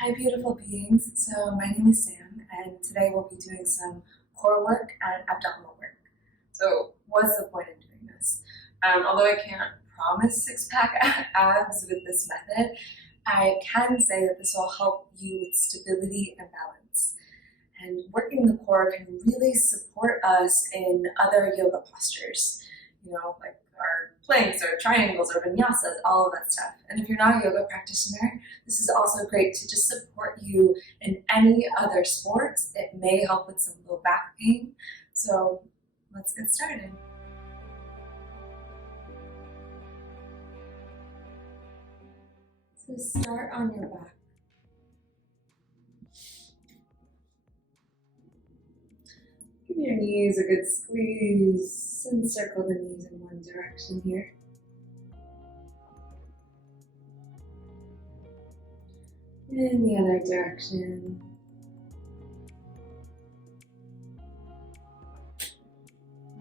Hi beautiful beings, so my name is Sam and today we'll be doing some core work and abdominal work. So what's the point in doing this? Although I can't promise six-pack abs with this method, I can say that this will help you with stability and balance. And working the core can really support us in other yoga postures, like our planks or triangles or vinyasas, all of that stuff. And if you're not a yoga practitioner, this is also great to just support you in any other sports. It may help with some low back pain. So let's get started. So start on your back. Give your knees a good squeeze and circle the knees in one direction here. In the other direction.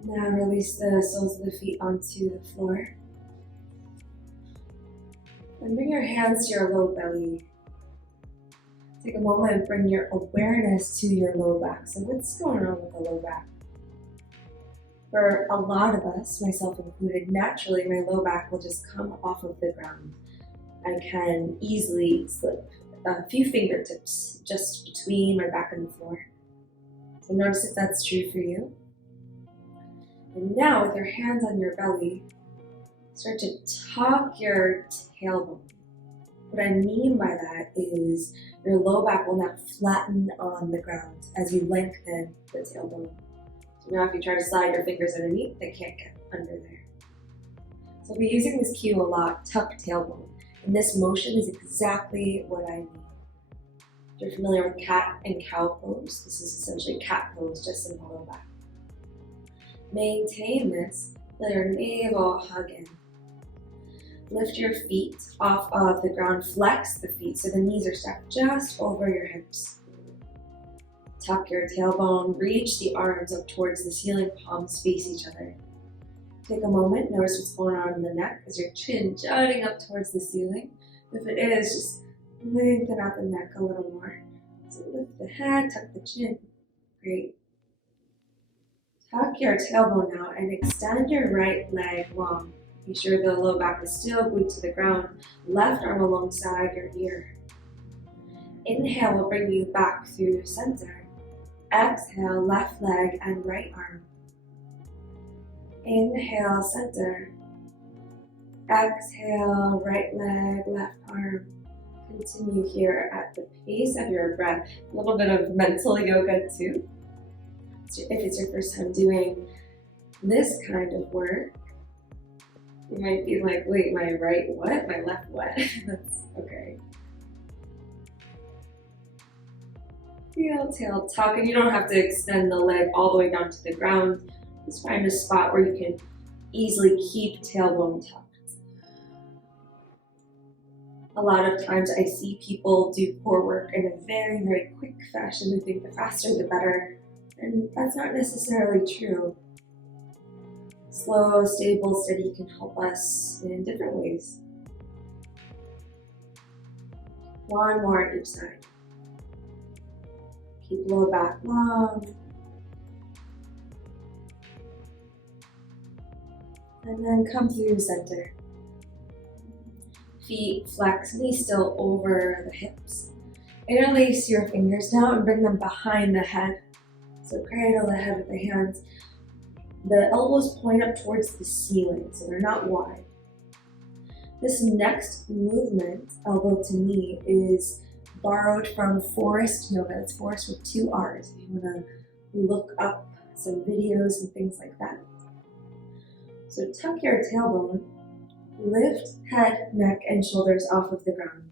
Now release the soles of the feet onto the floor. And bring your hands to your low belly. Take a moment and bring your awareness to your low back. So what's going on with the low back? For a lot of us, myself included, naturally my low back will just come off of the ground. I can easily slip a few fingertips just between my back and the floor. So notice if that's true for you. And now with your hands on your belly, start to tuck your tailbone. What I mean by that is your low back will now flatten on the ground as you lengthen the tailbone. So now if you try to slide your fingers underneath, they can't get under there. So I'll be using this cue a lot, tuck tailbone. And this motion is exactly what I mean. If you're familiar with cat and cow pose, this is essentially cat pose, just in the low back. Maintain this, let your navel hug in. Lift your feet off of the ground, flex the feet so the knees are stacked just over your hips. Tuck your tailbone, reach the arms up towards the ceiling, palms face each other. Take a moment, notice what's going on in the neck. Is your chin jutting up towards the ceiling? If it is, just lengthen out the neck a little more. So lift the head, tuck the chin. Great. Tuck your tailbone now and extend your right leg long. Be sure the low back is still glued to the ground. Left arm alongside your ear. Inhale will bring you back through center. Exhale, left leg and right arm. Inhale, center. Exhale, right leg, left arm. Continue here at the pace of your breath. A little bit of mental yoga too. If it's your first time doing this kind of work, you might be like, wait, my right what? My left what? That's okay. Heel, tail tuck, and you don't have to extend the leg all the way down to the ground. Just find a spot where you can easily keep tailbone tucked. A lot of times I see people do core work in a very, very quick fashion and think the faster the better. And that's not necessarily true. Slow, stable, steady can help us in different ways. One more on each side. Keep low back long. And then come through center. Feet flex, knees still over the hips. Interlace your fingers now and bring them behind the head. So cradle the head with the hands. The elbows point up towards the ceiling, so they're not wide. This next movement, elbow to knee, is borrowed from forest yoga. It's forest with 2 R's. If you want to look up some videos and things like that. So tuck your tailbone, lift head, neck, and shoulders off of the ground.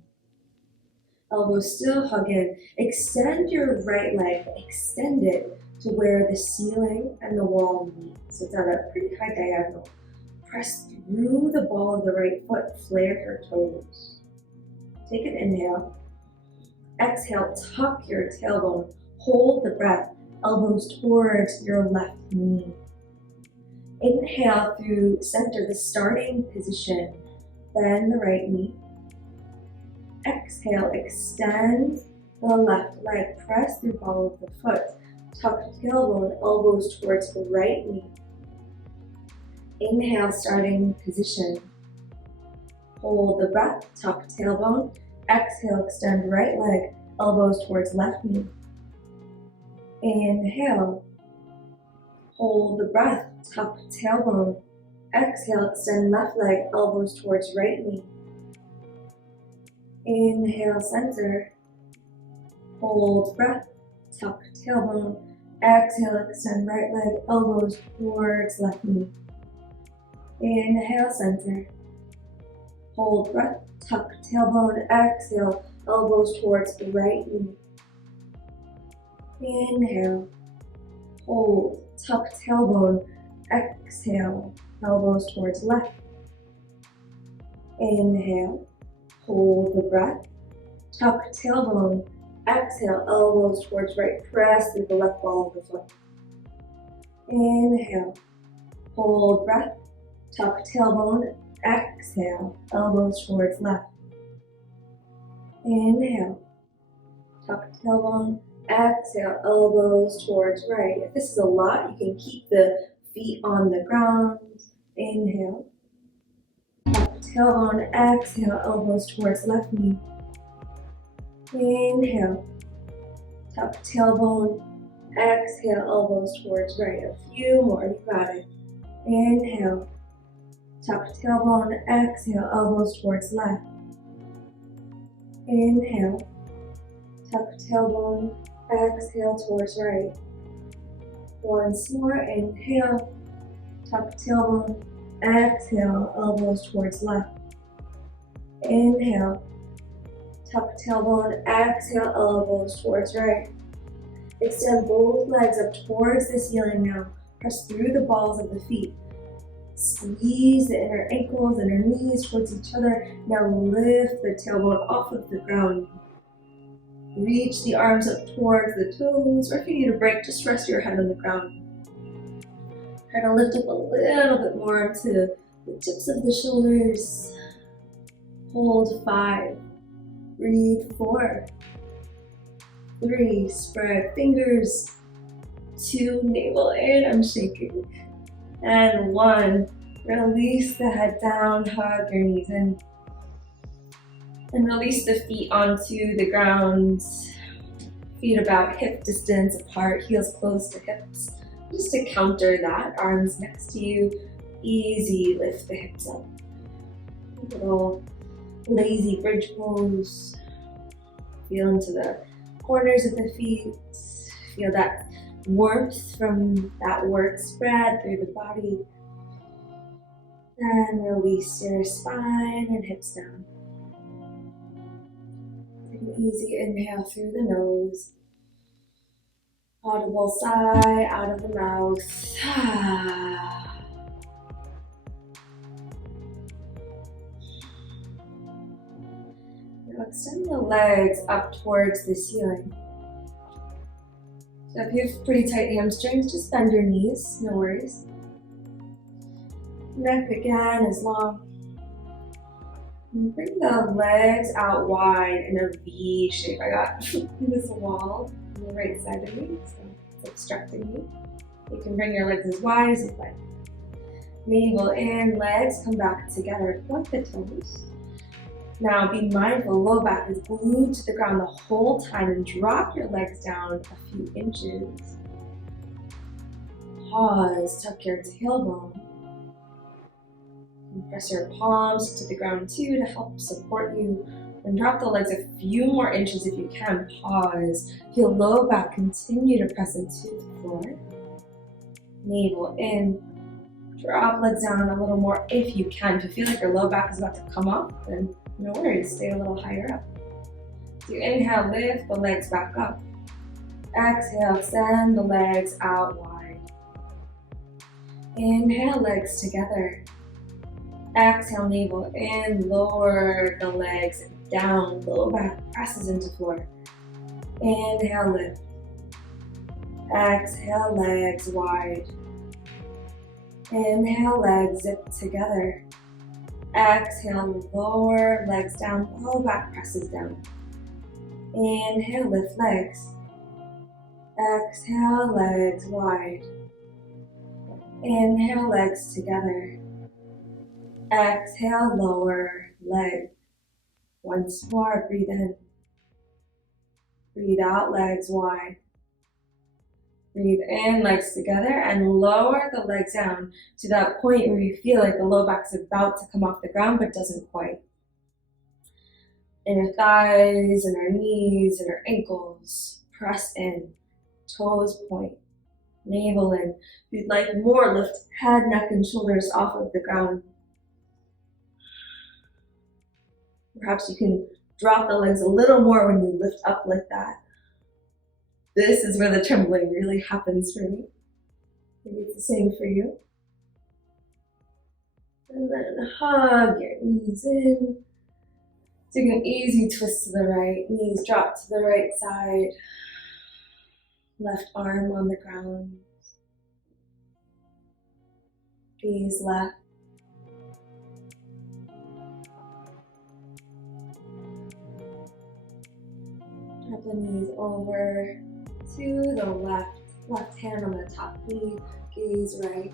Elbows still hug in. Extend your right leg, extend it to where the ceiling and the wall meet. So it's at a pretty high diagonal. Press through the ball of the right foot, flare your toes. Take an inhale. Exhale, tuck your tailbone. Hold the breath, elbows towards your left knee. Inhale through center, the starting position. Bend the right knee. Exhale, extend the left leg, press through ball of the foot. Tuck tailbone, elbows towards the right knee. Inhale, starting position. Hold the breath, tuck tailbone. Exhale, extend right leg, elbows towards left knee. Inhale. Hold the breath, tuck tailbone. Exhale, extend left leg, elbows towards right knee. Inhale, center. Hold breath, tuck tailbone. Exhale, extend right leg, elbows towards left knee. Inhale, center. Hold breath, tuck tailbone. Exhale, elbows towards the right knee. Inhale. Hold, tuck tailbone. Exhale, elbows towards left. Inhale. Hold the breath. Tuck tailbone. Exhale, elbows towards right. Press through the left ball of the foot. Inhale. Hold breath. Tuck tailbone. Exhale, elbows towards left. Inhale. Tuck tailbone. Exhale, elbows towards right. If this is a lot, you can keep the feet on the ground. Inhale. Tuck tailbone. Exhale, elbows towards left knee. Inhale. Tuck tailbone. Exhale, elbows towards right. A few more, you got it. Inhale. Tuck tailbone. Exhale, elbows towards left. Inhale. Tuck tailbone. Exhale towards right. Once more, inhale. Tuck tailbone. Exhale, elbows towards left. Inhale. Tuck tailbone. Exhale, elbows towards right. Extend both legs up towards the ceiling now. Press through the balls of the feet. Squeeze the inner ankles, inner knees towards each other. Now lift the tailbone off of the ground. Reach the arms up towards the toes, or if you need a break, just rest your head on the ground. Try to lift up a little bit more to the tips of the shoulders. Hold 5. Breathe 4. 3. Spread fingers. 2. Navel in, I'm shaking. And 1. Release the head down, hug your knees in. And release the feet onto the ground. Feet about hip distance apart, heels close to hips. Just to counter that, arms next to you. Easy, lift the hips up. Little lazy bridge pose. Feel into the corners of the feet. Feel that warmth from that work spread through the body. And release your spine and hips down. Take an easy inhale through the nose. Audible sigh out of the mouth. Now extend the legs up towards the ceiling. So if you have pretty tight hamstrings, just bend your knees, no worries. Neck again is long. And bring the legs out wide in a V shape. I got this wall on the right side of me, so it's obstructing me. You can bring your legs as wide as you'd like. Navel in, legs come back together. Point the toes. Now be mindful, low back is glued to the ground the whole time, and drop your legs down a few inches. Pause, tuck your tailbone. And press your palms to the ground too to help support you. And drop the legs a few more inches if you can. Pause. Feel low back, continue to press into the floor. Navel in. Drop legs down a little more if you can. If you feel like your low back is about to come up, then no worries, stay a little higher up. So you inhale, lift the legs back up. Exhale, send the legs out wide. Inhale, legs together. Exhale, navel in, lower the legs down, low back presses into floor. Inhale, lift. Exhale, legs wide. Inhale, legs zip together. Exhale, lower legs down, low back presses down. Inhale, lift legs. Exhale, legs wide. Inhale, legs together. Exhale, lower leg. Once more, breathe in. Breathe out, legs wide. Breathe in, legs together, and lower the legs down to that point where you feel like the low back is about to come off the ground but doesn't quite. Inner thighs, inner knees, inner ankles, press in, toes point, navel in. If you'd like more, lift head, neck, and shoulders off of the ground. Perhaps you can drop the legs a little more when you lift up like that. This is where the trembling really happens for me. Maybe it's the same for you. And then hug your knees in. Take an easy twist to the right. Knees drop to the right side. Left arm on the ground. Gaze left. Drop the knees over to the left. Left hand on the top knee. Gaze right.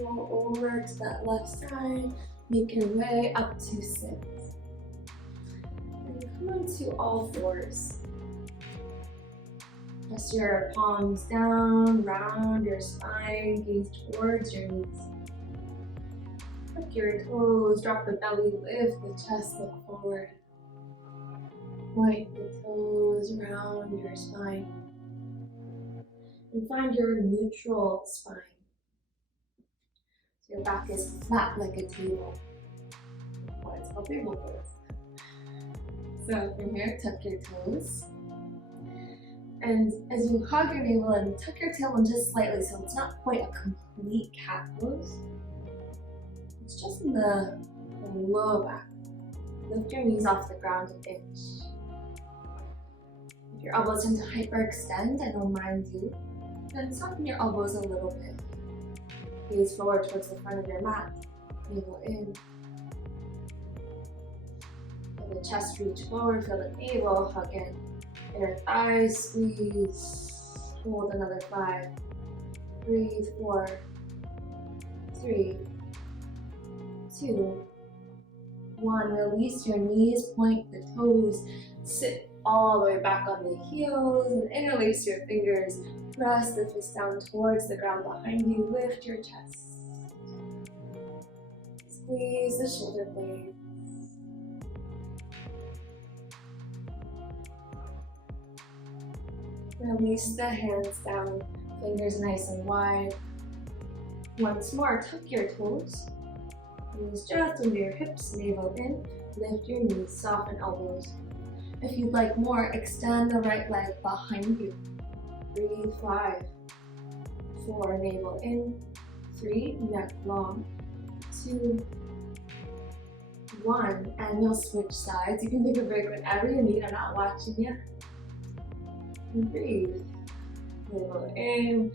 Roll over to that left side. Make your way up to sit. And come onto all fours. Press your palms down, round your spine, gaze towards your knees. Tuck your toes, drop the belly, lift the chest, look forward. Point the toes, round your spine. And find your neutral spine. So your back is flat like a table. Well, it's called table pose. So from here, tuck your toes. And as you hug your navel and tuck your tailbone just slightly, so it's not quite a complete cat pose. It's just in the low back. Lift your knees off the ground an inch. If your elbows tend to hyperextend, I don't mind you. Then soften your elbows a little bit. Gaze forward towards the front of your mat. Navel in. Feel the chest reach forward, feel the navel hug in. Inner thighs, squeeze, hold another 5, breathe, 4, 3, 2, 1, release your knees, point the toes, sit all the way back on the heels, and interlace your fingers, press the fist down towards the ground behind you, lift your chest, squeeze the shoulder blades. Release the hands down, fingers nice and wide. Once more, tuck your toes. Knees just under your hips, navel in. Lift your knees, soften elbows. If you'd like more, extend the right leg behind you. Breathe, 5, 4, navel in. 3, neck long. 2, 1, and you'll switch sides. You can take a break whenever you need. I'm not watching you. And breathe. Navel in.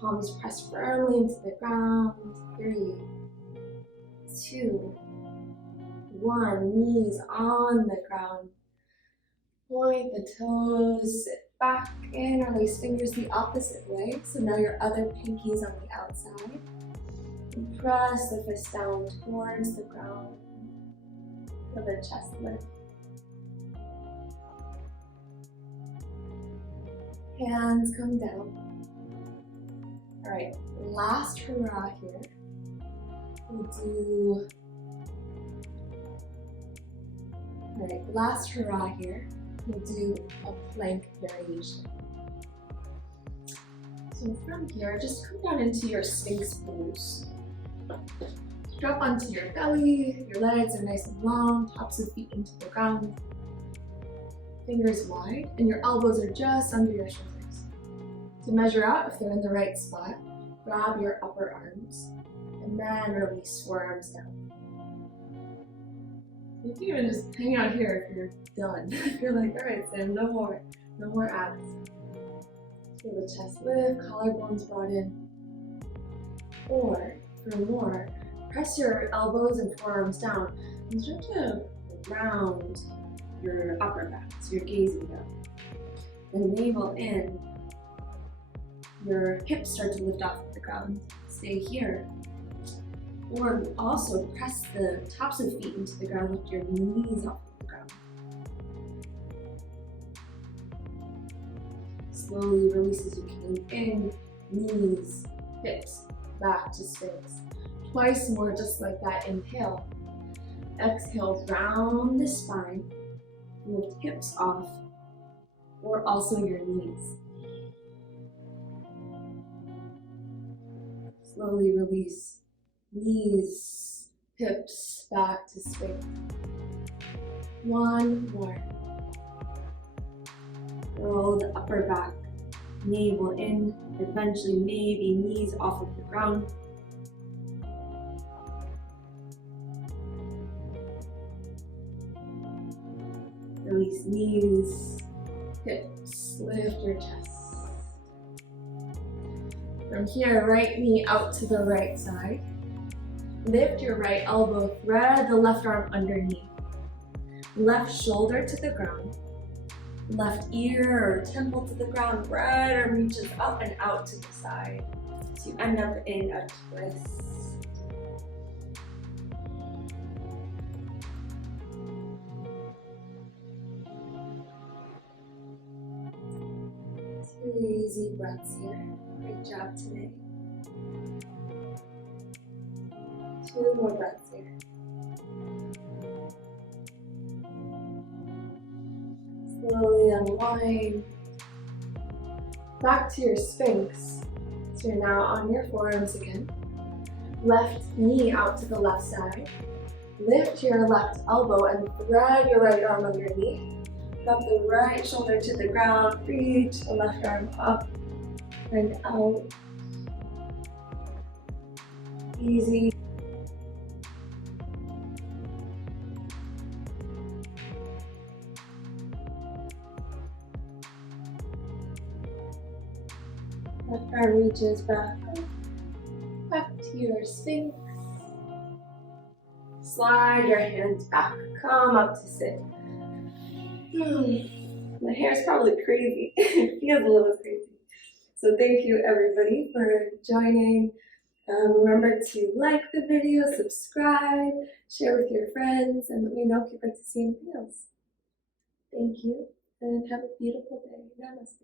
Palms press firmly into the ground. 3, 2, 1. Knees on the ground. Point the toes. Sit back. Interlace fingers the opposite way. So now your other pinky's on the outside. And press the fist down towards the ground. Feel the chest lift. Hands come down. All right, last hurrah here. We'll do, all right, last hurrah here. We'll do a plank variation. So from here, just come down into your Sphinx pose. Drop onto your belly, your legs are nice and long, tops of feet into the ground. Fingers wide, and your elbows are just under your shoulders. To measure out if they're in the right spot, grab your upper arms, and then release forearms down. You can even just hang out here if you're done. If you're like, all right, Sam, no more abs. Feel the chest lift, collarbones brought in. Or, for more, press your elbows and forearms down and start to round your upper back, so you're gazing down. Then navel in, your hips start to lift off the ground. Stay here. Or also press the tops of feet into the ground, lift your knees off the ground. Slowly release as you came in, knees, hips, back to Sphinx. Twice more just like that, inhale. Exhale, round the spine, lift hips off, or also your knees. Slowly release, knees, hips, back to Sphinx. One more. Roll the upper back, navel in, eventually maybe knees off of the ground. Release knees, hips, lift your chest. From here, right knee out to the right side. Lift your right elbow, thread the left arm underneath. Left shoulder to the ground. Left ear or temple to the ground, right arm reaches up and out to the side. So you end up in a twist. Two easy breaths here. Great job today. Two more breaths here. Slowly unwind. Back to your Sphinx. So you're now on your forearms again. Left knee out to the left side. Lift your left elbow and thread your right arm underneath. Drop the right shoulder to the ground. Reach the left arm up and out. Easy. Left arm reaches back to your Sphinx. Slide your hands back, come up to sit. My hair is probably crazy. It feels a little crazy. So thank you everybody for joining. Remember to like the video, subscribe, share with your friends, and let me know if you'd like to see anything else. Thank you, and have a beautiful day. Namaste.